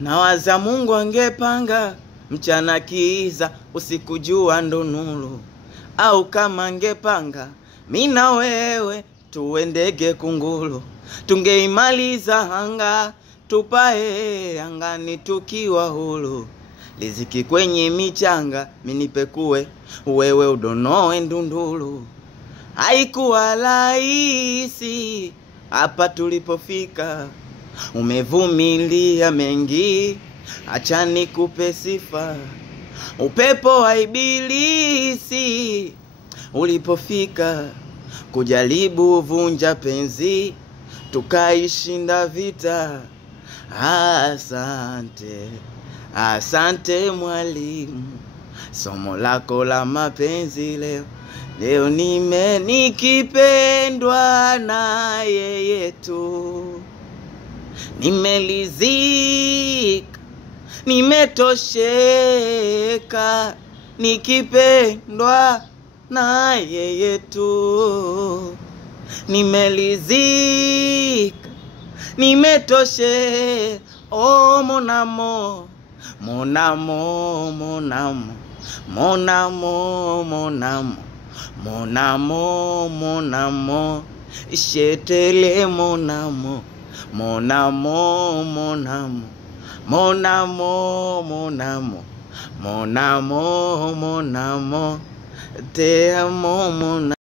Nawaza Mungu angepanga mchana kiza, usiku jua ndo nuru. Au kama angepanga mimi na wewe tuendege kunguru, tungeimaliza anga tupae angani tukiwa huru. Riziki kwenye michanga minipekue, wewe udonoe ndunduru. Haikuwa rahisi hapa tulipofika, umevumilia mengi, acha nikupe sifa. Upepo wa ibilisi ulipofika, kujaribu vunja penzi, tukaishinda vita. Asante, asante mwalimu, somo lako la mapenzi leo nikipendwa na yeye tu. Nimelizika, nimetosheka, nikipendwa na yeye tu. Nimelizika, nimetoshe, oh mon amour, mon amour, mon amour, mon amour, mon amour, mon amour, mon amour, je t'aime mon amour, mon amour, mon amour, mon amour, mon amour, mon amour, mon amour, te amo mon amour.